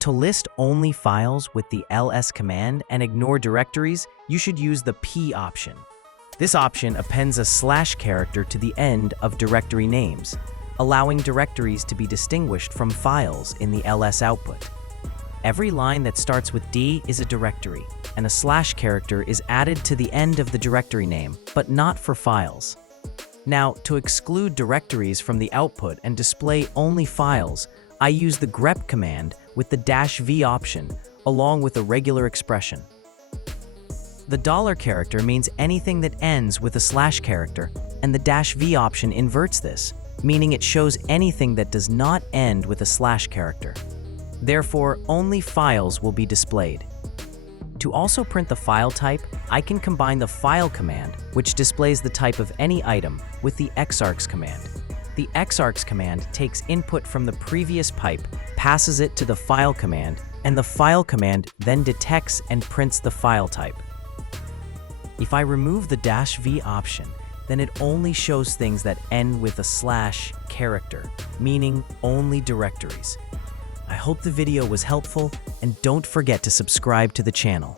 To list only files with the ls command and ignore directories, you should use the p option. This option appends a slash character to the end of directory names, allowing directories to be distinguished from files in the ls output. Every line that starts with D is a directory, and a slash character is added to the end of the directory name, but not for files. Now, to exclude directories from the output and display only files, I use the grep command with the -v option, along with a regular expression. The $ character means anything that ends with a slash character, and the -v option inverts this, meaning it shows anything that does not end with a slash character. Therefore, only files will be displayed. To also print the file type, I can combine the file command, which displays the type of any item, with the exarchs command. The exarchs command takes input from the previous pipe, passes it to the file command, and the file command then detects and prints the file type. If I remove the -v option, then it only shows things that end with a slash character, meaning only directories. I hope the video was helpful, and don't forget to subscribe to the channel.